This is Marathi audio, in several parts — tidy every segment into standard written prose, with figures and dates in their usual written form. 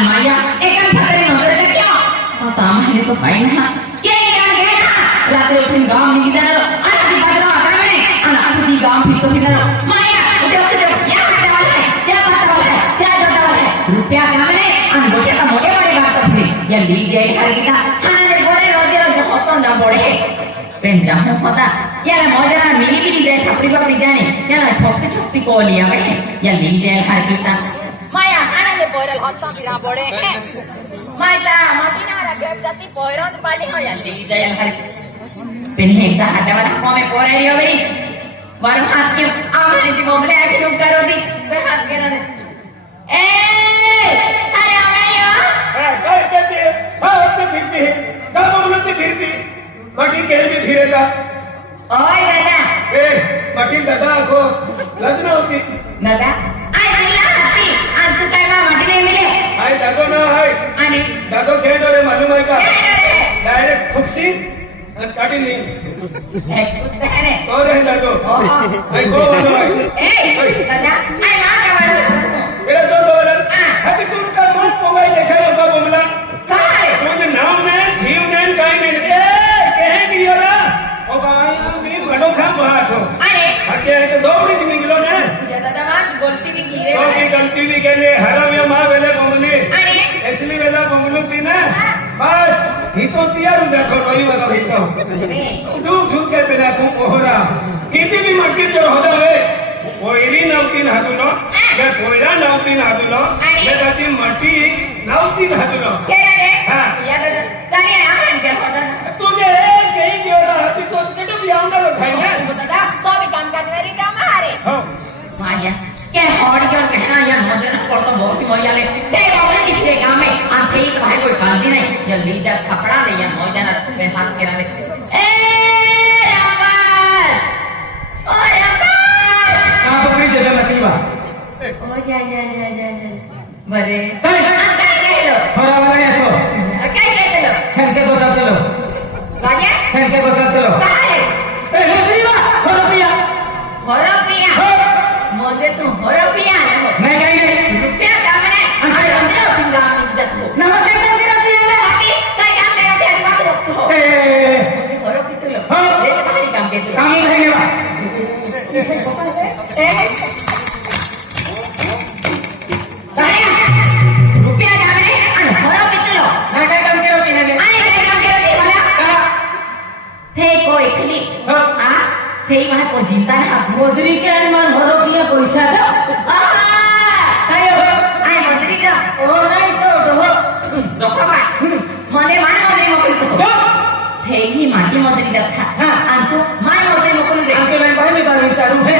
Almaya, kan fatari nonton sa kya? Oh, tama ini to bhai na. Kya na? Ratre uthin gaam ni gidaro. Ana di padro agar mane. Ana puti gaam phito gidaro. Maya, udah ya kata wala hai. Kya pata wala hai? Kya jota wala hai? Rupiah kamane an gote ka mote bade baat to phir. Ya li jai har kita. Ana de bore roje hoton na bode. Pen jamu pata. Ya la mojara mini mini jai sapri bapri jane. Ya la thokti ko liya bhai. Ya li jai har kita. Maya, ana de bore hoton bira bode. Maya, matina ra jati bore on pali ho ya li jai har. Pen hekta hata wala kome bore riyo bhai. Baru hat ke amane di momle aje luk karo di. Ber hat ke na de. अरे अमैया काय कहते असं फिरते का बोलत फिरते बाकी केल भी फिरेगा ओय दादा बाकी दादा को लग्न होती दादा आय मिला हत्ती आज तू काय मा माटी नाही मिले आय दादो ना हाय आणि दादो खेळ डोळे मालूम आहे का खेळ डायरेक्ट खुपसी काटी नहीं रे तो रहे दादो आय को वालो है दादा आय मा का वालो मेरा दो डॉलर अभी तुमका नोट मोबाइल देखा होगा बोमला काय तुझे नाम नहीं थीम नहीं काय नहीं कहेगी योरा ओ भाई मी मनोखा बात हो अरे आके तो दौड़ी की मिलो ना तुझ्या दादा मा की गलती भी की रे तो की गलती भी केले हराम या मां वेले बोमली अरे असली वेला बोमलू थी ना बस ही तो तैयार हो जातो रोई वाला ही तो तू के बिना तू कोहरा किती भी मटकी जो होदा वे कोयरी नवतीन हादुलो या कोयरा नवतीन हादुलो या त्याची मटी नवतीन हादुलो खेळ रे हां या दादा चाले ना म्हणते होता तुझे काही दिवरा हाती तो किती बियावणार खाय ना दादा तो भी काम करणारी काम आहे हो माझ्या क्या हॉडी और कहना यार नजर पड़ता बहुत ही मजा ले ते बाबा की फिरे गांव में आप कहीं तो भाई कोई गलती नहीं या लीजा थपड़ा दे या मौजा ना पे हाथ गिरा दे ए रंबर ओ रंबर का पकड़ी जगह मतीवा ओ जा बरे काय काय लो होरा वाला येतो काय लो संके बसतलो राजा संके बसतलो काय ए मतीवा होरा पिया मोदे तू होरा पिया नाही नाही रुपया काम नाही आणि रंबर पिंगा मी जातो नमस्ते बाकी काय काम नाही ते बात बघतो मोदे होरा पितलो रे बाहेर काम केतो काम नाही गेला रुपया काम नाही आणि होरा पितलो नाही काय काम केलं होती ह्याने आणि काय काम केलं ते मला का ते कोई खली आ ते मला को जिंता ना मोजरी के आणि मन होरो किया पैसा दो काय हो आय मंत्री का ओ नाही तो डोका बाय मने मान मध्ये मोकळी तो हे ही माटी मंत्री का था आणि तू मान मध्ये मोकळी दे आमके लाइन भाई मी बार विचारू है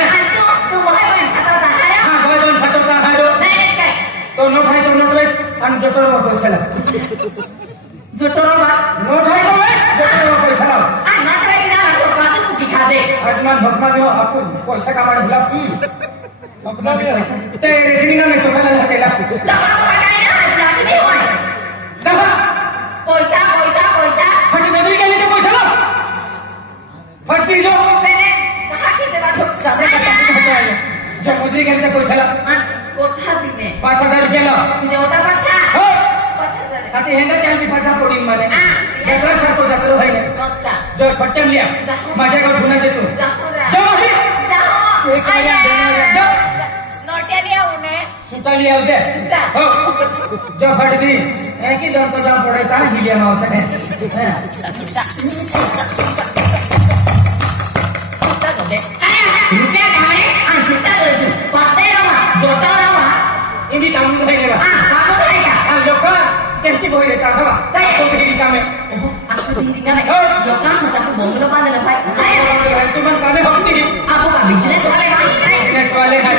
आणि तू बाहेर पण खाता होता हां बाय दोन खातो का हारो नाही काय तो नो खाय तो नो रे आणि जतरो पैसा ला जोटोरो बा नो खाय तो रे जतरो पैसा ला आणि नाटकाची ना तो काजू कुठी खाते आजमान भगमा जो आपको पैसा का मार भला अपना ते रेसिंग में चोखला ला केला दवा काय ना रात्री नाही होय दवा पैसा फटी मजूरी के लिए पैसा ला फटी जो पहले कहा की ते बात साबे का होता है जब मजूरी के लिए पैसा ला कोठा दिने 5000 रुपया ला तुझे होता पठा हो 5000 आता हेंदा चालती पैसा पोडिंग माने जगला सारखो जातो भाई ने बघता जो फट्टम लिया माझ्या गाव ठुना देतो जाऊ रे जाऊ जाऊ एक महिना देणार जा नोट्या लिया उने सुता लिया दे हो जो फट दी है कि दम तो जाम पड़े ता हिलिया मावता है सुता दे अरे रुपया गाणे आणि सुता दे पाते रामा जोटा रामा इमी तामू धरले बा बाबू काय का लोक त्यांची बोल येतात हवा काय तो घरी कामे aku tinggi kan lokal macam aku bonglo pada dapat saya तुम्हाला कामे होती aku kan business वाले भाई kan बिजनेस वाले हैं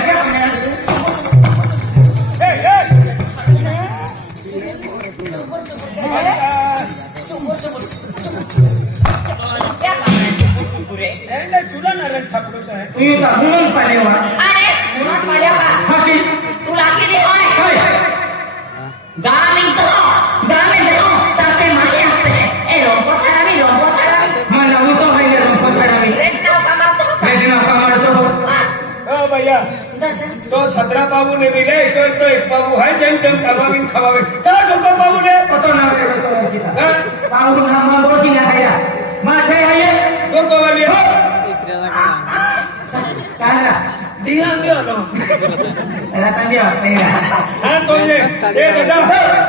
चूल्हा नारायण छापडत आहे तुम्ही का म्हणून पाण्यावर अरे मुराद माझ्या का हाकी तू लागी दे होय काय गामिन तो ताके मागे असते ए रोंपो खराबी मला उतो आहे रोंपो खराबी रेट नाव कमावतो रेट नाव कमावतो हा भैया तो 17 बाबू ने मिले तो एक बाबू है जेम तेम खावावीन खावावे का ठोका बाबू ने तो ना रे तो kita हाँ? baru nama bodi na kaya mas saya दो कवाली kana ध्यान दिया लो datang dia pera हाँ तो ये दादा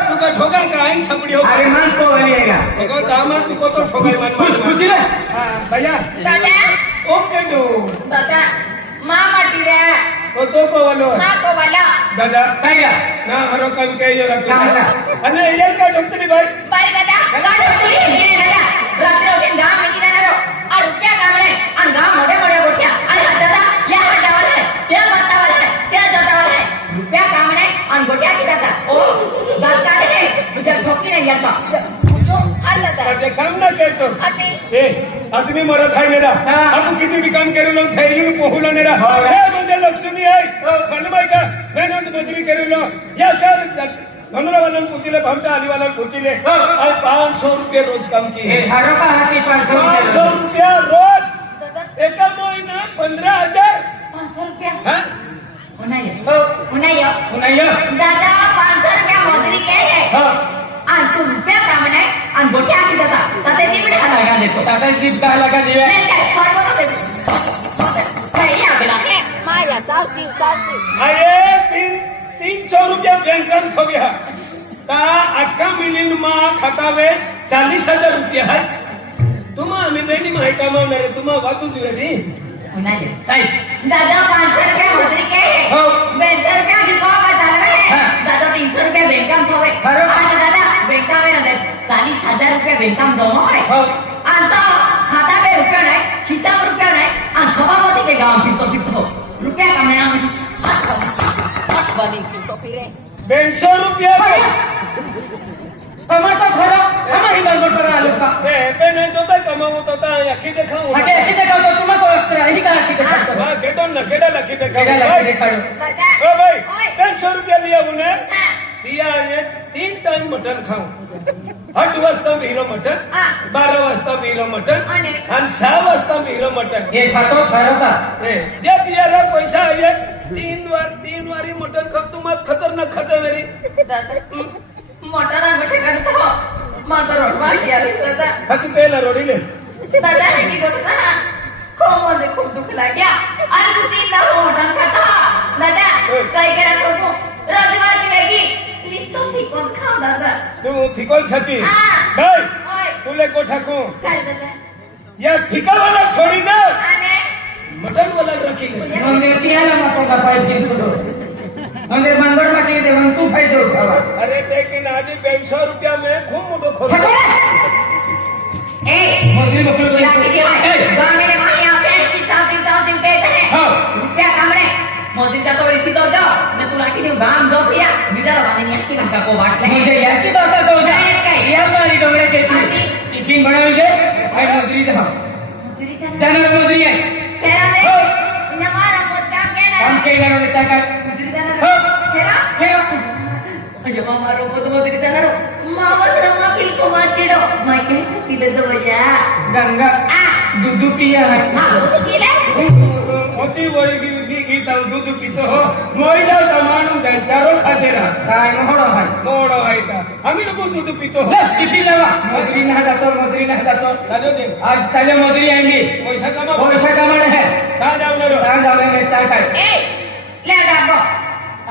तू का ठोका का आई सबड़ी हो अरे मन को आएगा देखो दामाद तू को तो ठोका ही मन मान खुशी ले हाँ भैया दादा ओके दो दादा माँ मटी रे तो दो कवालो माँ को वाला दादा kaya ना हरो कम के ये रखो दादा अने ये का डॉक्टर भाई बाई दादा गाड़ी उठी ये दादा रात्री उठीन गाम में किधर रो और रुपया काम रे अन गाम मोड़े मोड़े गोठिया अरे दादा क्या हड्डा वाला है क्या माता वाला है क्या जोटा वाला है रुपया काम रे अन गोठिया किधर था ओ गाल काटे ले मुझे ठोकी नहीं आता अरे दादा अरे काम ना कर तो अति ए आदमी मरत है मेरा हाँ। अब किती भी काम करू लो खेळून पोहला नेरा हाँ। हे म्हणजे लक्ष्मी आहे बनवाय का मेहनत मजुरी करू लो या का धनुरा वाला पूछले भमटा आली वाला पूछले हाँ। और 500 रुपये रोज काम की eh haro ka hati 500 500 रुपया रोज दादा एका महिना 15,000 500 रुपया हाँ उन्हायो unaya दादा 500 रुपया मजुरी के है ha आणि तू रुपया काम नाही आणि गोठ्या की दादा सध्या जीवडे laga de ko tata zip ka laga diwe नाही काय फॉर्म काही आगला हे माया चावती अरे 300 रुपया बैंकन हो गया ता अक्का मिलिन मा खातावे 40,000 रुपया है तुम्हा आम्ही बेनी माहिती कमावणार आहे तुम्हा वातूच वेरी उन्हायो काय दादा 500 रुपया मजुरी के है हो 200 रुपया डिपॉ का चालवे हाँ। दादा 300 रुपया बैंकम होवे बरोबर. आणि दादा बैंकावे ना 40,000 रुपया बैंकम जमा आहे हो आणि तो खाता पे रुपया नाही खिचा रुपया नाही आणि सभापती ते गाव फिरतो रुपया कमण्यामध्ये हात बनी फिरतो फिरे 200 रुपया हमर तो खरो हमर ही गोट पर आलो का ए पे नाही जोता कमावत होता याकी देखाऊ हटे की देखो तो तुम को ही का की देखो हाँ केटो न केडा लकी देखाऊ केडा लगी देखाड़ो दादा ओ भाई ओए 200 रुपया लिया उन्हें हाँ दिया ये 3 टाइम मटन खाऊ 8 वाजता हीरो मटन हाँ 12 वाजता हीरो मटन आणि? आणि 6 वाजता हीरो मटन ये खातो खरो का ए, जे दियारा पैसा आहे 3 वारी मटन खाऊ तू मत खतरनाक खाते मेरी दादा मोठा ना गोठे करतो माझा रोडवा गेला दादा हाती पेला रोडीले दादा हे की गोठा ना खूप म्हणजे खूप दुःख लाग्या आणि तू 3 दाव मोठा खाता दादा काय करा ठोको रोजवारी वेगी प्लीज तो ठिकोण खाऊ दादा तू ठिकोल खाती हाँ. बाय ओए तुले को ठाकू काय दादा या ठिका वाला छोड़ी दे आणि मटन वाला रखी ले मंदिर तियाला मतो का पैसे कुडो मंदिर मंगळ माटी दे वन तू फायदो उठावा अरे लेकिन आज 200 रुपया में खूब मोटो खोल ए मंदिर बकलो तो लागी के गांव में माही आते हैं कि चाव कहते हैं हां रुपया कामड़े मोदी जातो इसी तो जाओ मैं तू लागी देऊ गाम जो पिया बिचारा वादे नहीं की का को बाटले मुझे यार की भाषा तो जा काय? ये हमारी डोंगरे के आती. टिफिन बनावी दे आई मजूरी दे मजुरी करना जाना मजूरी है केरा दे हो. नमारा मत काम केला काम के गानो देता का मजुरी करना हो. केरा खेलो अयो मारो को तो मजुरी करना मावस रमा किल को माचिडो मैं के किले दो भैया गंगा आ दूध पिया है हां तो किले होती वही की उसी की तब दूध पीतो हो मोई जाओ तमानु जाए चारो खाते रहा काय मोहड़ो है मोड़ो आई था हमी लोग दूध पीतो हो ले टिफिन लेवा मजूरी ना जातो राजो दे आज चले मजूरी आएंगी पैसा कमा पैसा कमाने है कहाँ जाओ ना रो सांग जावे में चाय खाए ए ले डाबो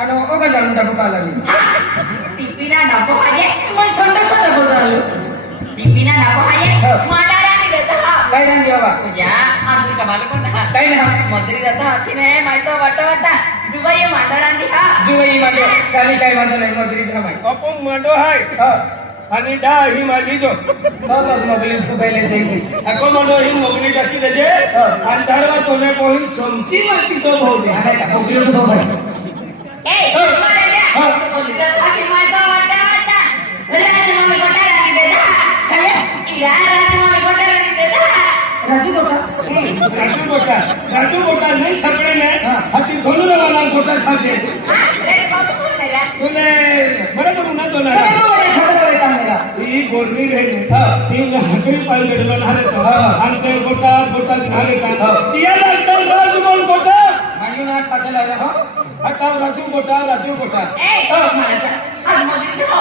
अनो ओगा जाऊं डबो का लगी टिपिना डाबो आजे मैं संडे संडे बोल रहा हूं टिपिना डाबो आजे हाँ. माटारा नहीं देता हा काय नाही देवा या आम्ही कमाल कोण हा काय नाही मजुरी जाता की नाही माहिती वाटत होता जुबाई माटारा दी हा जुवई मागे काली काय माझं नाही मजुरी थांबाय अपन मंडो है हो आणि डा ही माली जो तो मोबाईल फुगायला जाईल अको मंडो ही मोगली टाकी देजे हाँ. आणि झाडवा तोले पोहिन चमची माती तो भाऊ आता का फुगली तो भाई ए मारे जा हाँ. मजुरी जाता की माहिती वाटत होता राजमाने कोटारा नहीं देता काय या राजमाने कोटारा नहीं देता राजू बाबा राजू गोटा नहीं सकड़े ने हाँ. हाथी धोलुरा वाला गोटा खाते हां ले बाबू बोल मेरा तुले बरोबर ना दोला काय रे सगळं रे कामला ही बोलणी रे हाँ. ती हकरी पाल गडला नारे तो हाँ. आणि ते गोटा नारे का हाँ. तियाला तर राजमोल गोटा मायू ना खातेला रे हो आता राजू गोटा ए महाराजा आज मजुरी हो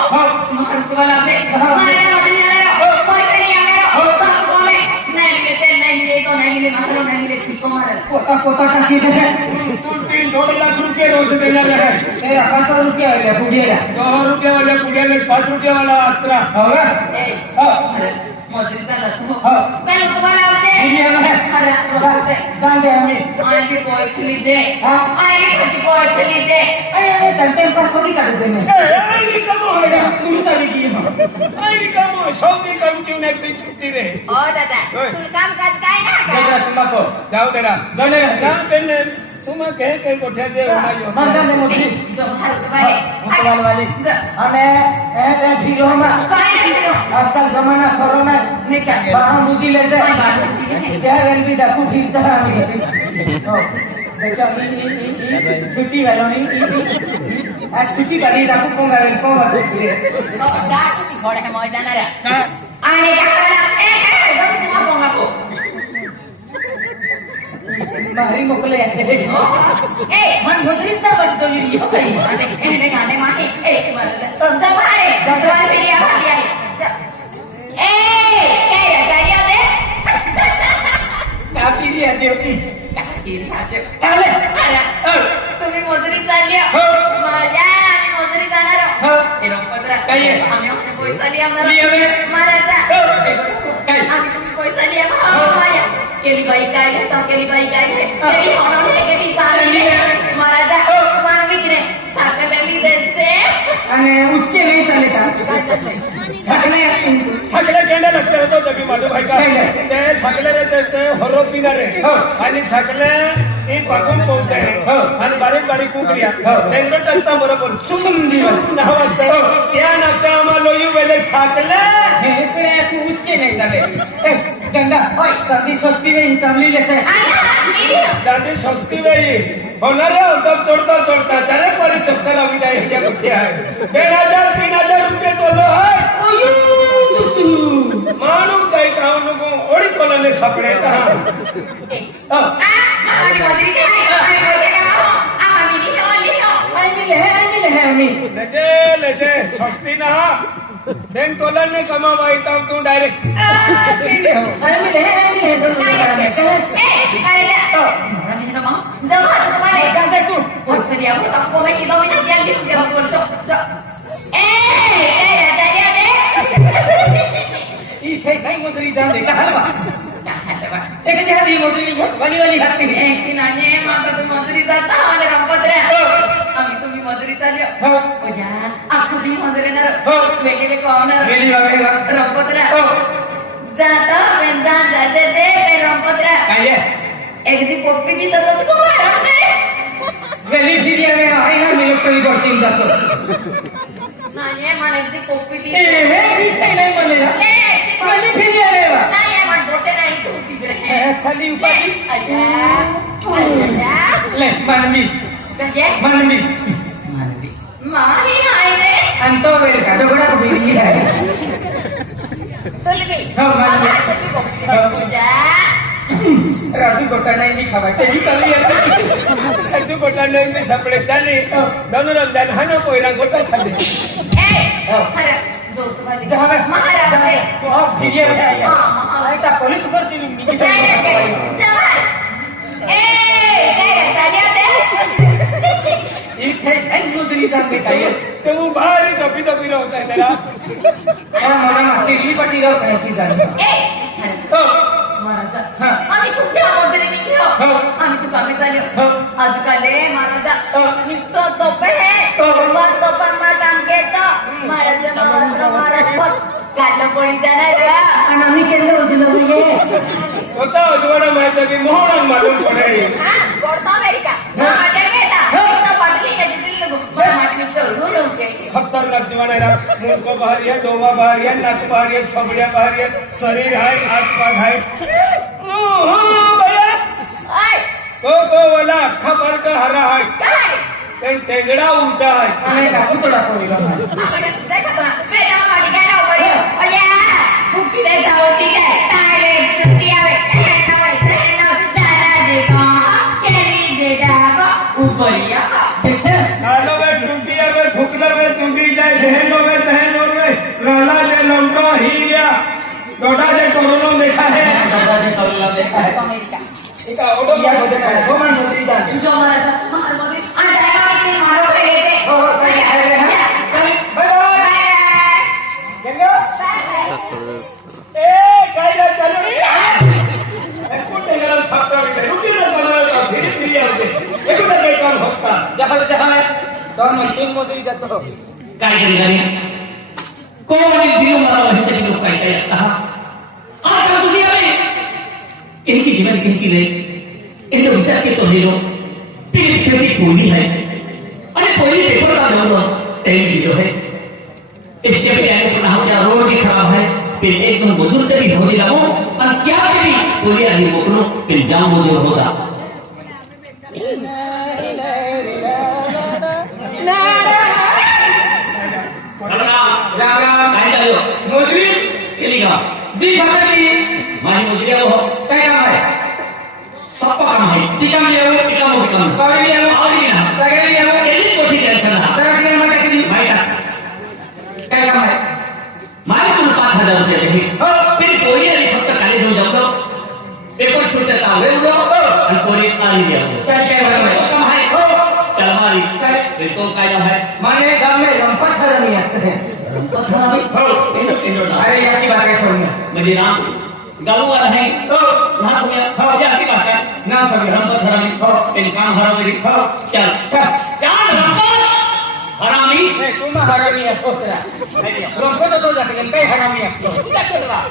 तुम्हाला तुम्हाला आपले महाराजा मजुरी आणायला पैसे नाही आणायला काम कोमे नाही लेते नाही ले मात्र नाही ले ठीक मारा पोता टाकी दे तू 3-2 लाख रुपये रोज देणार आहे ते 500 रुपये आले पुढेला 2 रुपये वाले पुढे 5 रुपये वाला अत्रा हो ए हो मजुरी चालत हो हो काय तुम्हाला आवडते पुढे अरे आवडते जाते आम्ही आम्ही पोय खलीजे हा आम्ही कधी पोय खलीजे अरे तंटे पास कधी काढते मी आई कमो है तुम्ही तरी की हो आई कमो सौदी कम क्यों नहीं दी छुट्टी रे ओ दादा काम काज काय ना जरा तुम्हाला जाओ तेरा गले ना पहले तुम कह के कोठे दे बनायो माता ने मोठी जो भारत वाले मोबाइल वाली અને એ ફિરોમાં काय नाही આજકાલ જમાના કોરોના नाही काय બહાર મૂકી લે છે ત્યાં વેલ બી ડાકુ ફીરતા આવી છૂટી વેલોની આ છૂટી કાઢી ડાકુ કોંગાવેલ કોંગાવેલ घोडे मैदानार आणि काय बघ तुम्हा पोंगाको મારી મોકલે ए मन मुद्रीचा बटोली हो काही आणि एवढे गाणे मागे ए समजा बारे जवान पिढी आली ए काय काय होते કાપી દે દેવકી अरे तुम्ही मोजरी चालली माझ्या आम्ही मोजरी जाणार काय आहे? आम्ही आपल्या पैसा लिया लियावे. महाराजा काय? आम्ही तुम्ही पैसा लिया माया केली बाई काय घेता केली बाई काय केली म्हणून हे केली चालली महाराजा तुम्हाला मी की नाही साखरली द्यायचे અને उसके नहीं चले का थकले सगळे गेंडे लागते होतो जबी माझं भाई का गेंडे. ते सगळे ते हरो पिणारे हो. आणि सगळे ही बघून पोहते हो. आणि बारीक बारीक कुकरिया हो. तेंगडे टाकता बरोबर सुंदी नाव असते हो. त्या नाचा आम्हाला लोयू वेळे सगळे हे तू उसके नहीं चले गंगा ओए सर्दी सस्ती में तमली लेते चांदी सस्ती वेळी होणार रे तब चोडता जरा परी चक्कर आवी जाए क्या कुछ है 2000-3000 रुपये तोलो है मालूम जाए का उन लोगों ओडी तोलने सपड़े था आणि मोजरी काय आणि पैसे काय आम्ही मिले हैं अमी लेजे सस्ती ना देन तोलन ने कमावाई तब तू डायरेक्ट मिले हो मिले हैं इथे काही मोजरी जाऊन दे का हलवा एक जहादी मोजरी वाली हाती मजुरी जाता आणि रंपत्र्या आम्ही तुम्ही मजुरी चालू हो आखू दी मजुरी ना हो. वेगळे पाहुणार वेली वगैरे रंपत्र्या हो जाता बेंजान जाते ते रंपत्र्या काय आहे एकदी पोटपीटी जातात तू मारण काय वेली फिरी आहे ना मी लोकली करतील जातो नाही म्हणायची पोटपीटी हे काही नाही म्हणले ना वेली फिरी आहे वा नाही म्हण बोटे नाही तू तिकडे साली उपाधी ले मानवी म्हणजे मानवी माही नाही रे आणि तो वेळ का दगडा वेगळी आहे चल हो, मानवी. पूजा राजू गोटा नाही मी खावा ते चालली आहे तू गोटा नाही मी सपड़े चाली दोनों रमजान हा ना पोयरा गोटा खाली महाराज फिरी आहे पोलीस करतील मी इथे काही मोजरी सांगते काही ते वो भारी दबी रहता है तेरा मला मागची पटी राहत नाही की जाणी आम्ही तुमच्या मोजरी निघलो हो. आम्ही तू कामी चालू हो. आजकाले महाराजा हो. निघतो तो पे वर तो पण मा काम घेतो महाराज काढलं पडी जाणार आणि आम्ही केलं होतं होता अजवाड़ा माहिती की मोहन मालूम पड़े अमेरिका खतरनाक दीवाना है मुंह को बाहर है डोवा बाहर है नाक बाहर है छबड़िया बाहर है शरीर है हाथ पाग है भैया को वाला अख्खा पर का हरा है टेंगड़ा उल्टा है थोडा पोरीला उपरिया आलो बे टूटिया बे फुकला बे टूटी जाए जहन बे तहन बे लाला जे लौटा ही गया डोडा जे कोरोना देखा है दादा ने कल्ला देखा है अमेरिका इका ओडो क्या हो देखा है गोमन मोदी का जो हमारा महार मोदी आ जाएगा कि मारो के लेते ओ भाई आ रहे हैं चल चलो ए कायदा चलो कुठे गरम छापता के रुकी ना चलो धीरे धीरे आते एकू ना काम होता जहाँ दोनों तीन मोदी जातो काय करी कोणी दिलो मला हे तरी लोक काय काय आता आज दुनिया में कहीं की जीवन कहीं की नहीं ये तो विचार के तो हीरो पीछे पीछे की पूरी है अरे कोई पेपर का दो तेरी जो है इसके भी आगे अपना हो जा रोड ही खराब है फिर एकदम बुजुर्ग भी होने लगो और क्या करी पूरी आदमी मोकलो फिर जाम बुजुर्ग होगा मोदी जी खाना की मारी मुझे हो क्या काम है सबका काम है टीका में आओ टीका मो काम पागल आओ और ही ना पागल आओ एली कोठी टेंशन ना तेरा क्या मत करी भाई का क्या काम है मारे तुम 5000 रुपए रही फिर कोई अरे फक्त खाली हो जाओ पेपर छूटता था वे लो और कोई आ ही गया चल क्या काम है काम है चल मारी फिर तो काय है माने गांव में लंपट हरामी आते हैं पत्थर भी इन अरे यार की बात है छोड़ना मुझे नाम गाँव वाला है ना तुम्हें या की बात है ना छोड़ना रंपत हरामी इन काम हरामी चल चल रंपत हरामी मैं सुमा हरामी है छोकरा रंपट तो जाते हैं कई हरामी है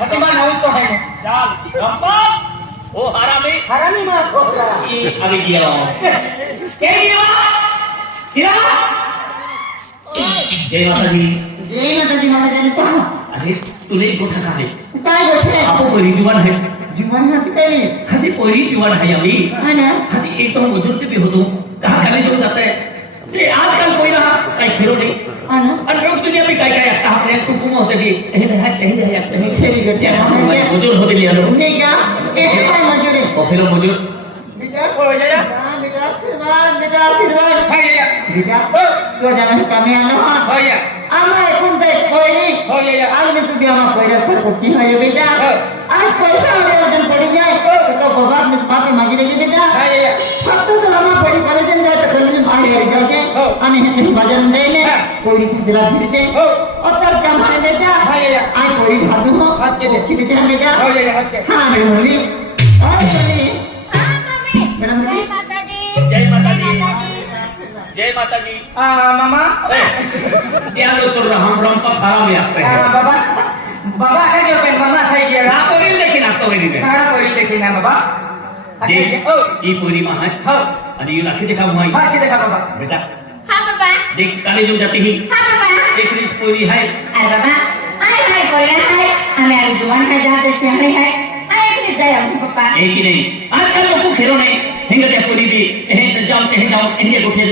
हतिमा नाउ तो है चल रंपत ओ हरामी मां छोकरा ये अभी किया क्या किया किया जय माता दी जय माता दी माता जाने तो अरे तूने गोठा का है काय गोठे आपको कोई जीवन है जीवन हाती काय खाली कोई जीवन है अभी है ना खाली एकदम बुजुर्ग भी हो तो कहाँ खाली जो जाता है ये आजकल कोई रहा कहीं खेलो नहीं है ना और लोग दुनिया में काय काय कहाँ अपने को घूमो होते भी कहीं रहे खेली गट्टी हमारे बुजुर्ग होते लिया लोग नहीं क्या कैसे काय मजड़े और फिर बुजुर्ग बेटा हो जाया बेटा आशीर्वाद भैया बेटा तो जाने कमी आलो हां भैया आम्हा कोणते कोई भैया आज में तू भी आम्हा कोईरा सर को की है बेटा आज पैसा वाले वजन पड़ी जाए तो बाबा ने पापे मांगी लेगी बेटा भैया फक्त तो आम्हा पड़ी कॉलेज में जाए तो कॉलेज बाहर जाए आणि हे बाजार में ले कोई कुजरा फिरते और तब काम है बेटा भैया आज कोई भादू हो हाथ के की बेटा बेटा भैया हाथ के हां मेरी मम्मी और मम्मी हाँ मम्मी मैडम जय जी माता दी जय माता दी जय माता दी जय माता दी मामा क्या तो हम रंपत हरामी आते हैं बाबा बाबा है जो पे मामा खाई गया आप और लेकिन आप तो वही नहीं खाना कोई देखी ना बाबा देख ये पूरी माँ है अरे ये राखी दिखा हुआ हां की देखा बाबा बेटा हाँ पापा देख काले जो जाती ही हाँ पापा एक रिंच पूरी है अरे बाबा आए कोईरा है हमें आज जुबान है जाते से है आए के जाए हम पापा एक ही नहीं आजकल लोग खेलों ने हिंगते पूरी भी जाओ जाओ इन्हें उठे